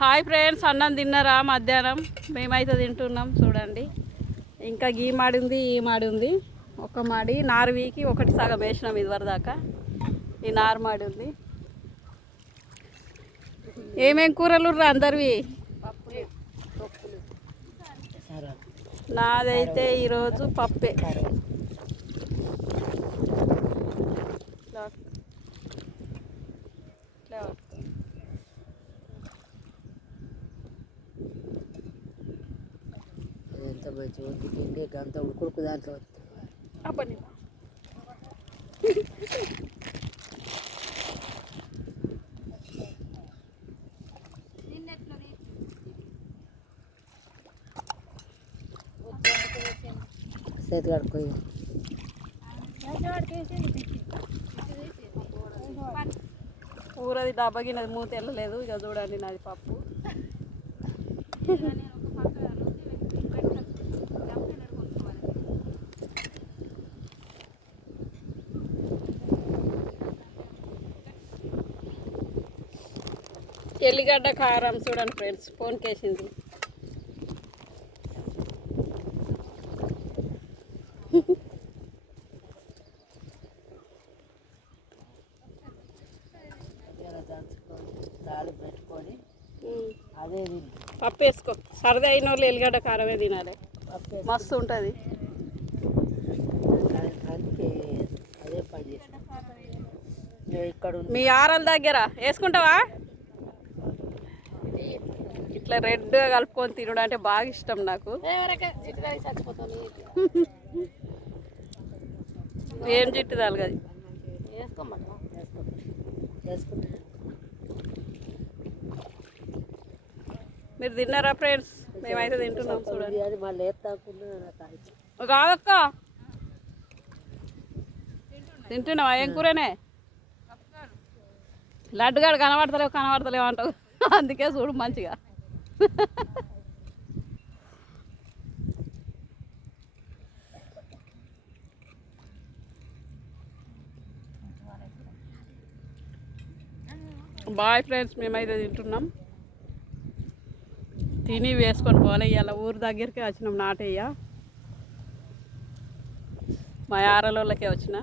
Hi friends, అన్నం తిన్నారా? మధ్యాహ్నం మేమైతే తింటున్నాం. చూడండి, ఇంకా గీ మాడి ఉంది, ఈ మాడి ఉంది. ఒక మాడి నారు వీకి ఒకటి సగం వేసినాం ఇదివరకు దాకా. ఈ నారు మాడి ఉంది. ఏమేం కూరలు రా అందరివి? నాదైతే ఈరోజు పప్పే. ఎంత మంచి తిండి అంత ఉడుకుడుకు దాంట్లో అప్పని చేతులు కడుక్కోయి కూరది డబ్బగినది మూత వెళ్ళలేదు. ఇక చూడండి, నాది పప్పు. ఎల్లిగడ్డ కారం చూడండి ఫ్రెండ్స్, ఫోన్కేసింది. తాళి పెట్టుకొని అదే పప్పు వేసుకో. సరదా అయిన వాళ్ళు ఎల్లిగడ్డ కారమే తినాలి, మస్తు ఉంటుంది. అందుకే అదే పని చేస్తాను. ఇక్కడ మీ ఆరల దగ్గర వేసుకుంటావా? ఇట్లా రెడ్గా కలుపుకొని తినడం అంటే బాగా ఇష్టం నాకు. ఏం జిట్టు తలగది. మీరు తిన్నారా ఫ్రెండ్స్? మేమైతే తింటున్నాం. చూడండి, మళ్ళీ కాదక్క తింటున్నావా? ఏం కూరనే? లడ్డుగాడు కనబడతలేవు అంటావు, అందుకే చూడు మంచిగా. బాయ్ ఫ్రెండ్స్, మేమైతే తింటున్నాం. తిని వేసుకొని పోవాలి. ఇలా ఊరు దగ్గరికి వచ్చినాం. నాటయ్య మా ఆరలోళ్ళకే వచ్చిన.